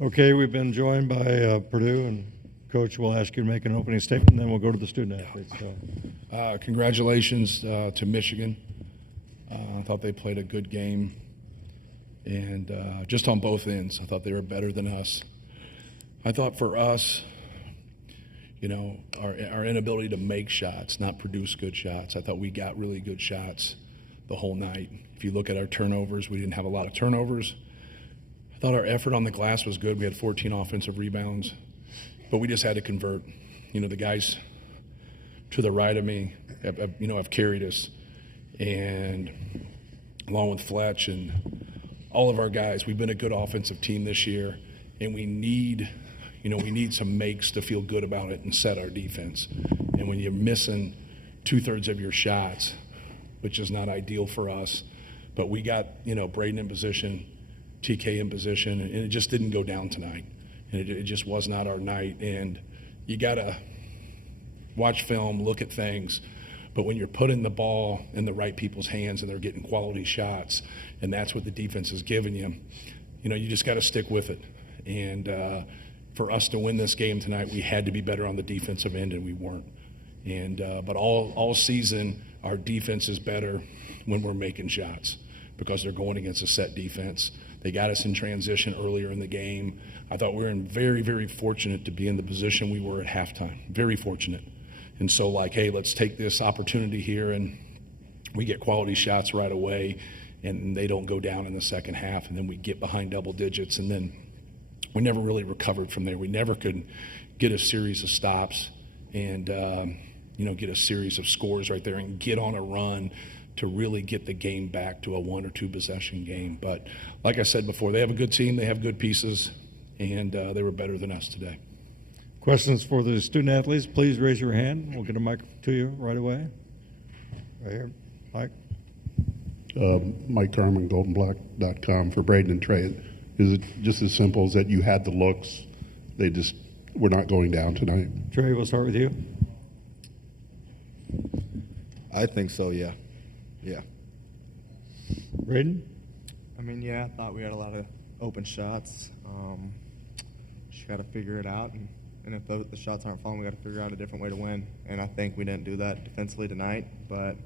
Okay, we've been joined by Purdue, and Coach will ask you to make an opening statement, and then we'll go to the student athletes. Congratulations to Michigan. I thought they played a good game, and just on both ends, I thought they were better than us. I thought for us, our inability to make shots, not produce good shots, I thought we got really good shots the whole night. If you look at our turnovers, we didn't have a lot of turnovers. I thought our effort on the glass was good. We had 14 offensive rebounds, but we just had to convert. The guys to the right of me have carried us, and along with Fletcher and all of our guys, we've been a good offensive team this year, and we need some makes to feel good about it and set our defense. And when you're missing 2/3 of your shots, which is not ideal for us, but we got Braden in position, TK in position, and it just didn't go down tonight. And it just was not our night. And you got to watch film, look at things, but when you're putting the ball in the right people's hands and they're getting quality shots, and that's what the defense is giving you, you just got to stick with it. And for us to win this game tonight, we had to be better on the defensive end, and we weren't. And but all season, our defense is better when we're making shots because they're going against a set defense. They got us in transition earlier in the game. I thought we were very, very fortunate to be in the position we were at halftime. Very fortunate. And so, hey, let's take this opportunity here, and we get quality shots right away, and they don't go down in the second half, and then we get behind double digits, and then we never really recovered from there. We never could get a series of stops and, get a series of scores right there and get on a run to really get the game back to a 1 or 2 possession game. But like I said before, they have a good team, they have good pieces, and they were better than us today. Questions for the student athletes, please raise your hand. We'll get a mic to you right away. Right here, Mike. Mike Carmen, goldenblack.com for Braden and Trey. Is it just as simple as that you had the looks, they just were not going down tonight? Trey, we'll start with you. I think so, yeah. Yeah. Braden? I thought we had a lot of open shots. Just got to figure it out. And if the shots aren't falling, we got to figure out a different way to win. And I think we didn't do that defensively tonight. But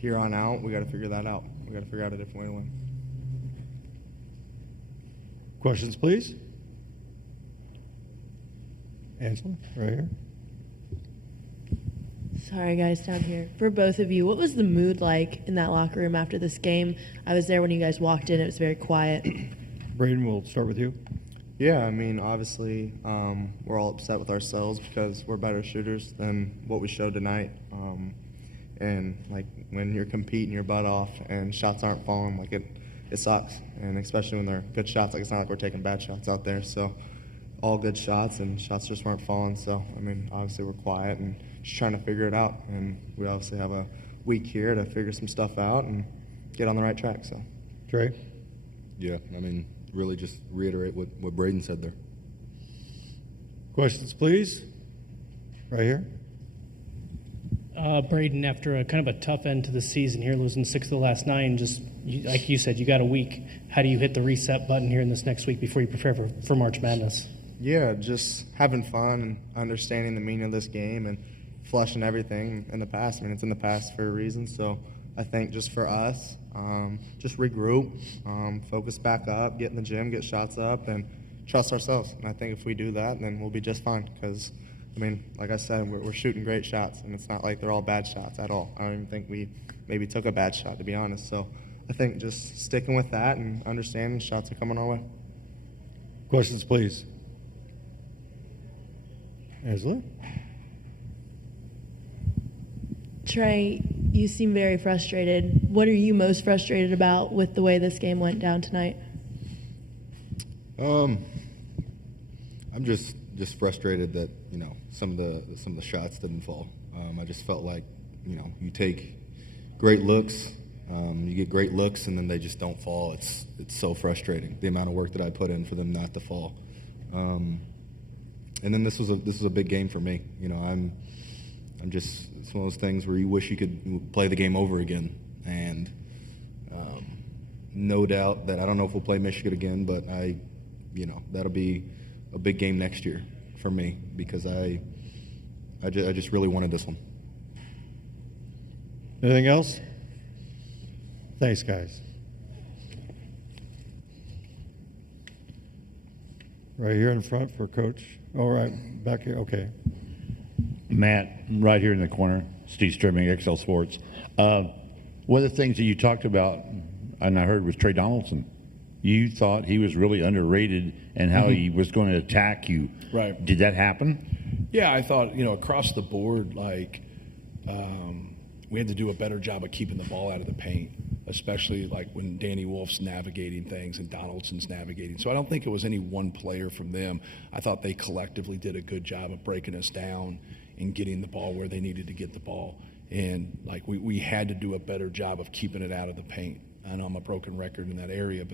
here on out, we got to figure that out. We got to figure out a different way to win. Questions, please. Angela, right here. Sorry, guys, down here. For both of you, what was the mood like in that locker room after this game? I was there when you guys walked in. It was very quiet. Braden, we'll start with you. Yeah, obviously, we're all upset with ourselves because we're better shooters than what we showed tonight. And, when you're competing your butt off and shots aren't falling, it sucks. And especially when they're good shots, it's not like we're taking bad shots out there. So all good shots, and shots just weren't falling. So, obviously we're quiet and just trying to figure it out. And we obviously have a week here to figure some stuff out and get on the right track. So, Trey? Yeah, really just reiterate what Braden said there. Questions, please. Right here. Braden, after a kind of a tough end to the season here, losing 6 of the last 9, like you said, you got a week. How do you hit the reset button here in this next week before you prepare for March Madness? Yeah, just having fun and understanding the meaning of this game and flushing everything in the past. It's in the past for a reason. So I think just for us, just regroup, focus back up, get in the gym, get shots up, and trust ourselves. And I think if we do that, then we'll be just fine because, like I said, we're shooting great shots, and it's not like they're all bad shots at all. I don't even think we maybe took a bad shot, to be honest. So I think just sticking with that and understanding shots are coming our way. Questions, please. Angela? Trey, you seem very frustrated. What are you most frustrated about with the way this game went down tonight? I'm just frustrated that some of the shots didn't fall. I just felt like you take great looks, you get great looks, and then they just don't fall. It's so frustrating, the amount of work that I put in for them not to fall. And then this was a big game for me. I'm just, it's one of those things where you wish you could play the game over again. And no doubt that I don't know if we'll play Michigan again, but I that'll be a big game next year for me because I just really wanted this one. Anything else? Thanks, guys. Right here in front for Coach. All right, back here. Okay. Matt, right here in the corner, Steve Strimming, XL Sports. One of the things that you talked about, and I heard, was Trey Donaldson. You thought he was really underrated and how he was going to attack you. Right. Did that happen? Yeah, I thought, across the board, we had to do a better job of keeping the ball out of the paint, especially like when Danny Wolf's navigating things and Donaldson's navigating. So I don't think it was any one player from them. I thought they collectively did a good job of breaking us down and getting the ball where they needed to get the ball. And we had to do a better job of keeping it out of the paint. I know I'm a broken record in that area,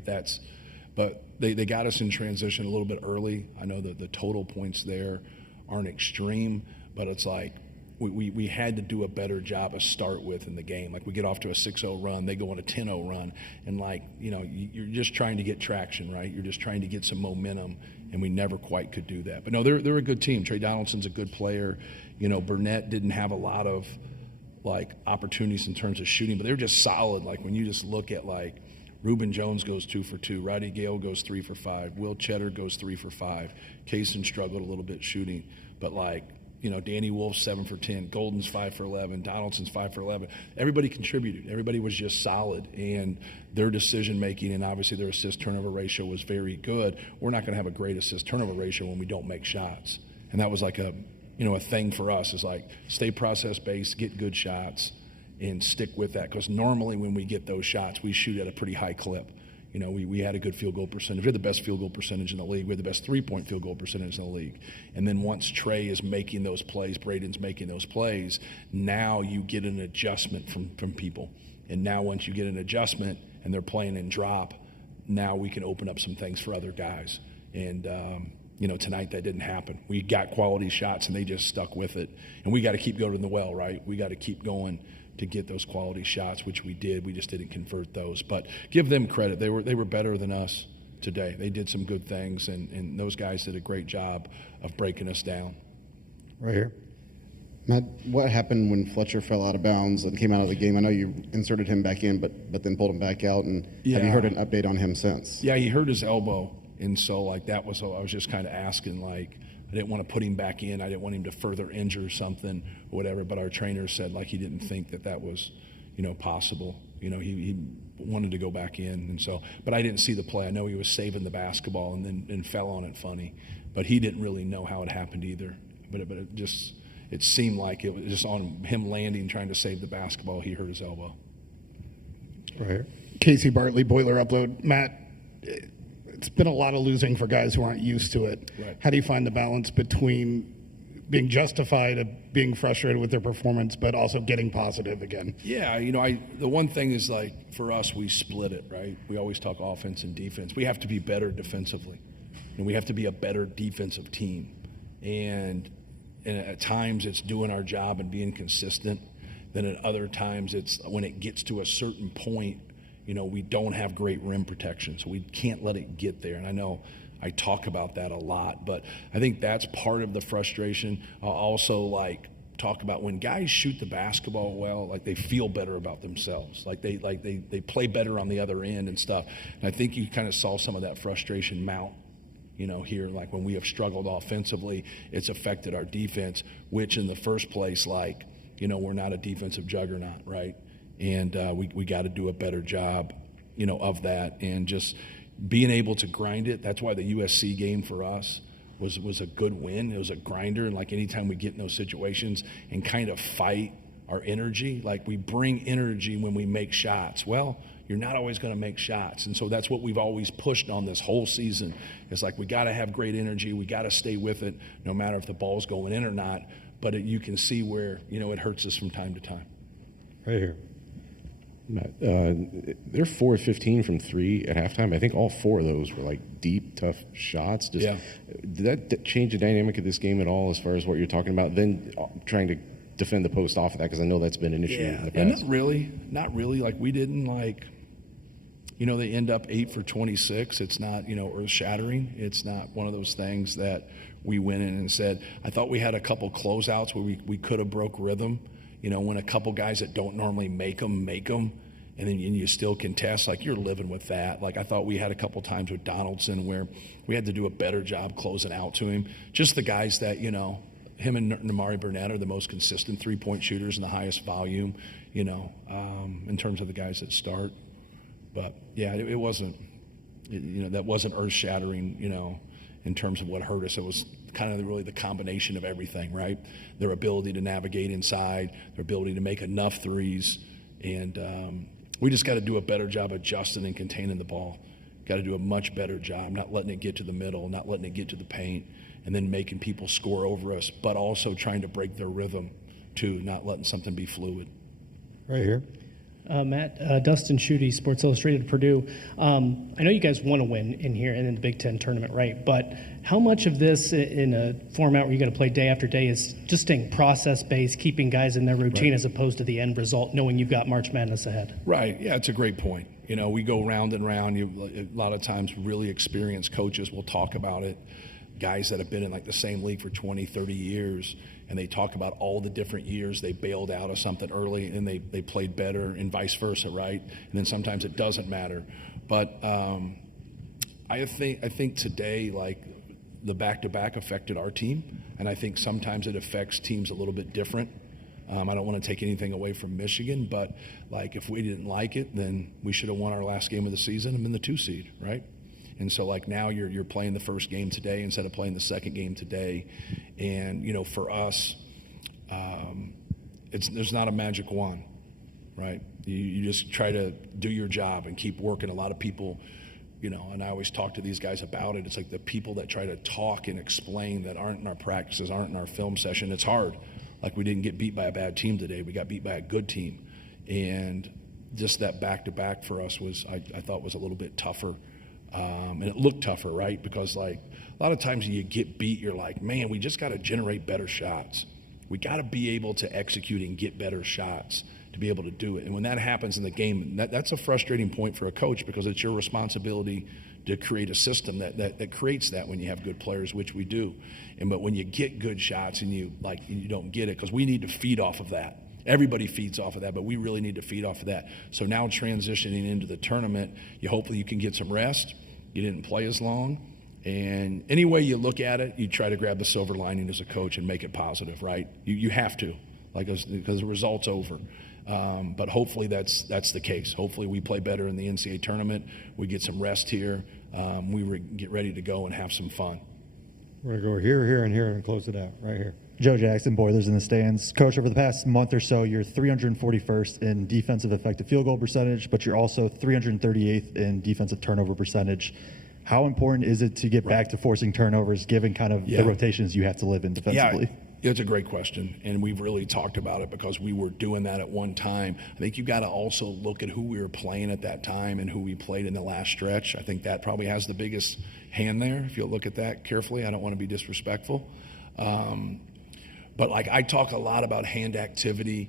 but they got us in transition a little bit early. I know that the total points there aren't extreme, but it's like we had to do a better job to start with in the game. Like we get off to a 6-0 run, they go on a 10-0 run, and you're just trying to get traction, right? You're just trying to get some momentum, and we never quite could do that. But no, they're a good team. Trey Donaldson's a good player. Burnett didn't have a lot of opportunities in terms of shooting, but they're just solid. Like when you just look at Reuben Jones goes 2 for 2, Roddy Gale goes 3 for 5, Will Cheddar goes 3 for 5, Kaysen struggled a little bit shooting, but Danny Wolf 7 for 10, Golden's 5 for 11, Donaldson's 5 for 11. Everybody contributed. Everybody was just solid, and their decision making and obviously their assist turnover ratio was very good. We're not going to have a great assist turnover ratio when we don't make shots, and that was a thing for us is stay process based, get good shots, and stick with that. Because normally when we get those shots, we shoot at a pretty high clip. We had a good field goal percentage. We had the best field goal percentage in the league. We had the best three-point field goal percentage in the league. And then once Trey is making those plays, Braden's making those plays, now you get an adjustment from people. And now once you get an adjustment and they're playing in drop, now we can open up some things for other guys. And tonight that didn't happen. We got quality shots and they just stuck with it. And we got to keep going to the well, right? We got to keep going to get those quality shots, which we did. We just didn't convert those. But give them credit. They were better than us today. They did some good things, and those guys did a great job of breaking us down. Right here. Matt, what happened when Fletcher fell out of bounds and came out of the game? I know you inserted him back in, but then pulled him back out. And have you heard an update on him since? Yeah, he hurt his elbow. And so, that was, I was just kind of asking, I didn't want to put him back in. I didn't want him to further injure something or whatever. But our trainer said, he didn't think that was, possible. He wanted to go back in. And so, but I didn't see the play. I know he was saving the basketball and fell on it funny. But he didn't really know how it happened either. But it seemed like it was just on him landing, trying to save the basketball. He hurt his elbow. Right here. Casey Bartley, Boiler Upload. Matt, it's been a lot of losing for guys who aren't used to it. Right. How do you find the balance between being justified of being frustrated with their performance, but also getting positive again? Yeah, the one thing is for us, we split it, right? We always talk offense and defense. We have to be better defensively, and we have to be a better defensive team. And at times it's doing our job and being consistent. Then at other times it's when it gets to a certain point, we don't have great rim protection, so we can't let it get there. And I know I talk about that a lot, but I think that's part of the frustration. I'll also talk about when guys shoot the basketball well, they feel better about themselves. They play better on the other end and stuff. And I think you kind of saw some of that frustration mount, here, when we have struggled offensively, it's affected our defense, which in the first place, we're not a defensive juggernaut, right? And we got to do a better job, of that, and just being able to grind it. That's why the USC game for us was a good win. It was a grinder, and anytime we get in those situations and kind of fight our energy, we bring energy when we make shots. Well, you're not always going to make shots, and so that's what we've always pushed on this whole season. It's we got to have great energy. We got to stay with it, no matter if the ball's going in or not. But you can see where it hurts us from time to time. Right here. They're 4 of 15 from 3 at halftime. I think all 4 of those were deep, tough shots. Did that change the dynamic of this game at all as far as what you're talking about? Then trying to defend the post off of that, because I know that's been an issue in the past. And not really. We didn't they end up 8 for 26. It's not, earth-shattering. It's not one of those things that we went in and said, I thought we had a couple closeouts where we could have broke rhythm, when a couple guys that don't normally make them, and then you still contest, like you're living with that. Like I thought we had a couple times with Donaldson where we had to do a better job closing out to him. Just the guys that, him and Namari Burnett are the most consistent three-point shooters and the highest volume, in terms of the guys that start. But yeah, it wasn't, that wasn't earth-shattering, in terms of what hurt us. It was kind of really the combination of everything, right? Their ability to navigate inside, their ability to make enough threes, and we just got to do a better job adjusting and containing the ball. Got to do a much better job, not letting it get to the middle, not letting it get to the paint, and then making people score over us, but also trying to break their rhythm too, not letting something be fluid. Right here. Matt, Dustin Schutte, Sports Illustrated, Purdue. I know you guys want to win in here and in the Big Ten tournament, right? But how much of this in a format where you got to play day after day is just staying process-based, keeping guys in their routine as opposed to the end result, knowing you've got March Madness ahead? Right. Yeah, it's a great point. We go round and round. A lot of times really experienced coaches will talk about it. Guys that have been in like the same league for 20, 30 years, and they talk about all the different years they bailed out of something early and they played better and vice versa, right? And then sometimes it doesn't matter. But I think today, like, the back-to-back affected our team, and I think sometimes it affects teams a little bit different. I don't want to take anything away from Michigan, but like if we didn't like it, then we should have won our last game of the season and been the 2 seed, right? And so like now you're playing the first game today instead of playing the second game today. And, for us, there's not a magic wand, right? You just try to do your job and keep working. A lot of people, and I always talk to these guys about it. It's like the people that try to talk and explain that aren't in our practices, aren't in our film session. It's hard. Like we didn't get beat by a bad team today. We got beat by a good team. And just that back-to-back for us was, I thought was a little bit tougher. And it looked tougher, right? Because like a lot of times you get beat, you're like, man, we just got to generate better shots. We got to be able to execute and get better shots to be able to do it. And when that happens in the game, that's a frustrating point for a coach because it's your responsibility to create a system that creates that when you have good players, which we do. But when you get good shots and you don't get it, because we need to feed off of that. Everybody feeds off of that, but we really need to feed off of that. So now transitioning into the tournament, hopefully you can get some rest. You didn't play as long. And any way you look at it, you try to grab the silver lining as a coach and make it positive, right? You have to, because the result's over. But hopefully that's the case. Hopefully we play better in the NCAA tournament. We get some rest here. We get ready to go and have some fun. We're going to go here, and here, and close it out right here. Joe Jackson, Boilers in the stands. Coach, over the past month or so, you're 341st in defensive effective field goal percentage, but you're also 338th in defensive turnover percentage. How important is it to get back to forcing turnovers, given kind of the rotations you have to live in defensively? Yeah, it's a great question, and we've really talked about it because we were doing that at one time. I think you've got to also look at who we were playing at that time and who we played in the last stretch. I think that probably has the biggest hand there, if you'll look at that carefully. I don't want to be disrespectful. But like I talk a lot about hand activity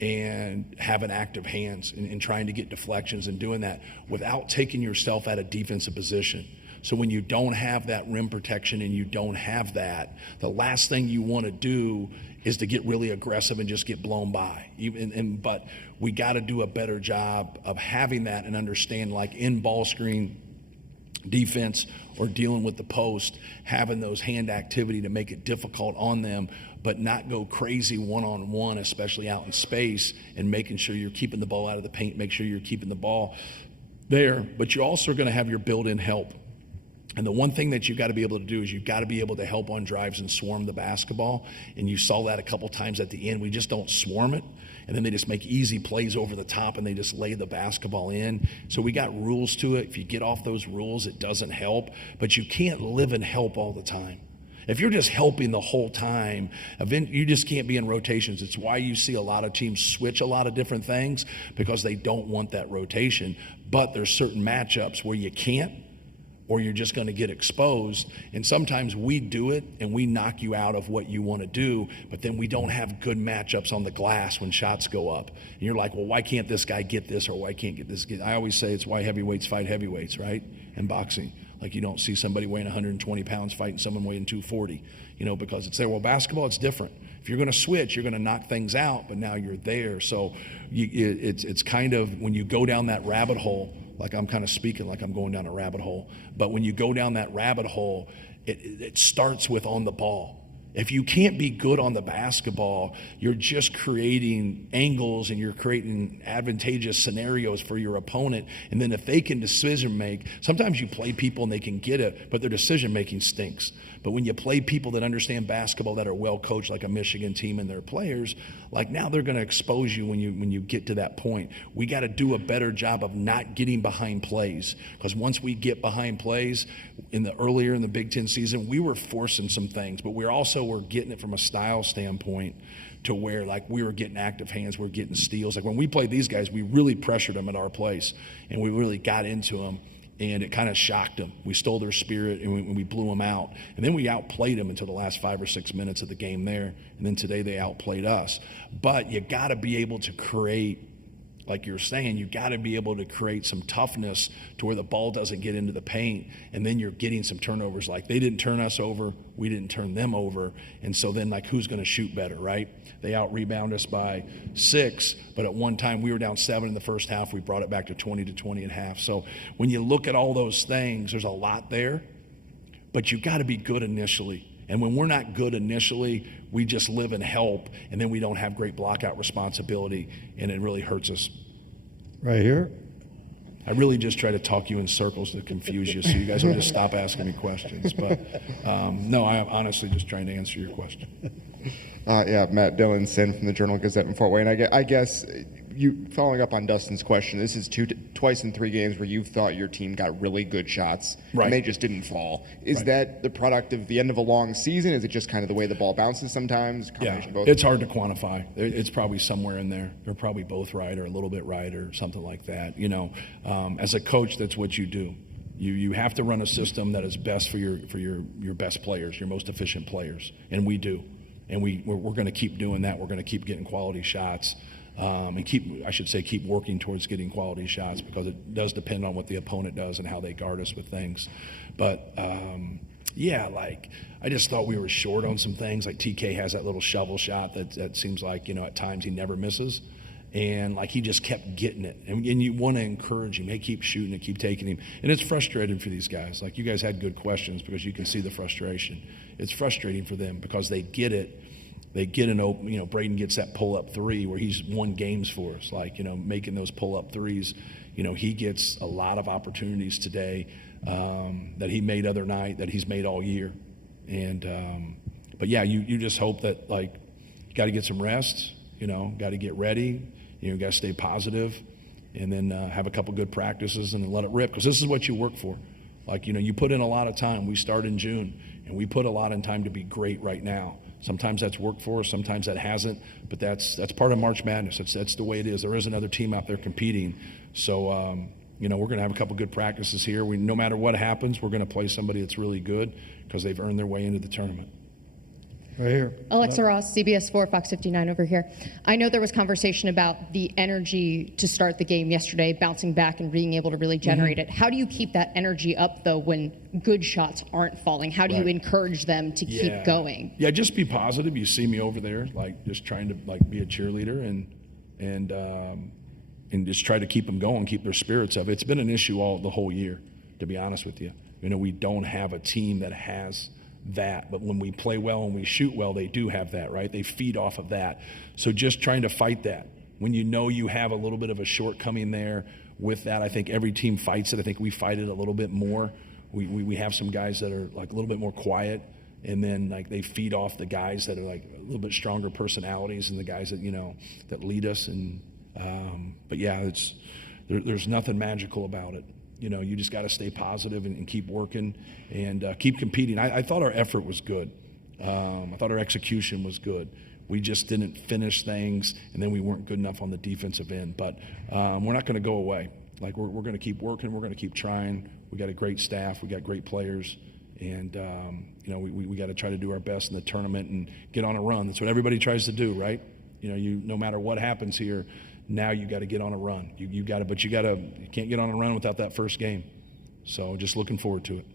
and having active hands and trying to get deflections and doing that without taking yourself out of defensive position. So when you don't have that rim protection and you don't have that, the last thing you want to do is to get really aggressive and just get blown by. But we got to do a better job of having that and understand, like in ball screen defense or dealing with the post, having those hand activity to make it difficult on them, but not go crazy one-on-one, especially out in space, and making sure you're keeping the ball out of the paint, make sure you're keeping the ball there. But you're also going to have your built-in help. And the one thing that you got to be able to do is you got to be able to help on drives and swarm the basketball. And you saw that a couple times at the end. We just don't swarm it. And then they just make easy plays over the top and they just lay the basketball in. So we got rules to it. If you get off those rules, it doesn't help. But you can't live in help all the time. If you're just helping the whole time, you just can't be in rotations. It's why you see a lot of teams switch a lot of different things, because they don't want that rotation. But there's certain matchups where you can't. or you're just going to get exposed. And sometimes we do it and we knock you out of what you want to do, but then we don't have good matchups on the glass when shots go up. And you're like, well, why can't this guy get this, or why can't get this? I always say it's why heavyweights fight heavyweights, right? In boxing. Like, you don't see somebody weighing 120 pounds fighting someone weighing 240, because it's there. Well, basketball, it's different. If you're going to switch, you're going to knock things out, but now you're there. So it's kind of, when you go down that rabbit hole, like I'm kind of speaking like I'm going down a rabbit hole, but when you go down that rabbit hole, it starts with on the ball. If you can't be good on the basketball, you're just creating angles and you're creating advantageous scenarios for your opponent. And then if they can decision make, sometimes you play people and they can get it, but their decision making stinks. But when you play people that understand basketball, that are well coached, like a Michigan team and their players, like now they're going to expose you when you get to that point. We got to do a better job of not getting behind plays, because once we get behind plays, earlier in the Big Ten season, we were forcing some things, but we're getting it from a style standpoint to where, like, we were getting active hands, we're getting steals. Like when we played these guys, we really pressured them at our place, and we really got into them. And it kind of shocked them. We stole their spirit, and we blew them out. And then we outplayed them until the last 5 or 6 minutes of the game there. And then today they outplayed us. But you got to be able to create, like you're saying, you got to be able to create some toughness to where the ball doesn't get into the paint. And then you're getting some turnovers. Like, they didn't turn us over, we didn't turn them over. And so then, like, who's going to shoot better, right? They out-rebound us by 6, but at one time we were down 7 in the first half. We brought it back to 20 at half. So when you look at all those things, there's a lot there, but you got to be good initially. And when we're not good initially, we just live in help, and then we don't have great blockout responsibility, and it really hurts us. Right here. I really just try to talk you in circles to confuse you, so you guys will just stop asking me questions. But no, I'm honestly just trying to answer your question. Yeah, Matt Dillonson from the Journal-Gazette in Fort Wayne. I guess you, following up on Dustin's question, this is twice in 3 games where you thought your team got really good shots, right, and they just didn't fall. Is that the product of the end of a long season? Is it just kind of the way the ball bounces sometimes? Yeah, it's hard to quantify. It's probably somewhere in there. They're probably both right or a little bit right or something like that. As a coach, that's what you do. You have to run a system that is best for your best players, your most efficient players, and we do. And we're going to keep doing that. We're going to keep getting quality shots, and keep working towards getting quality shots, because it does depend on what the opponent does and how they guard us with things. But I just thought we were short on some things. Like TK has that little shovel shot that seems like, at times he never misses. And like he just kept getting it. And you want to encourage him. Hey, keep shooting and keep taking him. And it's frustrating for these guys. Like, you guys had good questions because you can see the frustration. It's frustrating for them because they get it. They get an open, Braden gets that pull-up 3 where he's won games for us. Like, making those pull-up 3s. He gets a lot of opportunities today that he made other night, that he's made all year. And, but yeah, you just hope that, like, you got to get some rest, got to get ready. You got to stay positive, and then have a couple good practices and then let it rip, because this is what you work for. Like, you put in a lot of time. We start in June, and we put a lot in time to be great right now. Sometimes that's worked for us, sometimes that hasn't, but that's part of March Madness. That's the way it is. There is another team out there competing. So, we're going to have a couple good practices here. No matter what happens, we're going to play somebody that's really good because they've earned their way into the tournament. Right here. Alexa Ross, CBS 4, Fox 59 over here. I know there was conversation about the energy to start the game yesterday, bouncing back and being able to really generate it. How do you keep that energy up, though, when good shots aren't falling? How do you encourage them to keep going? Yeah, just be positive. You see me over there, like, just trying to, like, be a cheerleader and just try to keep them going, keep their spirits up. It's been an issue the whole year, to be honest with you. We don't have a team that has that, but when we play well and we shoot well, they do have that, right? They feed off of that. So just trying to fight that. When you have a little bit of a shortcoming there with that, I think every team fights it. I think we fight it a little bit more. We have some guys that are like a little bit more quiet, and then like they feed off the guys that are like a little bit stronger personalities and the guys that that lead us. And but yeah, there's nothing magical about it. You just got to stay positive and keep working and keep competing. I thought our effort was good. I thought our execution was good. We just didn't finish things, and then we weren't good enough on the defensive end. But we're not going to go away. Like, we're going to keep working. We're going to keep trying. We got a great staff. We got great players. And, we got to try to do our best in the tournament and get on a run. That's what everybody tries to do, right? No matter what happens here, now you got to get on a run. You can't get on a run without that first game. So just looking forward to it.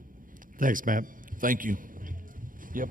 Thanks, Matt. Thank you. Yep.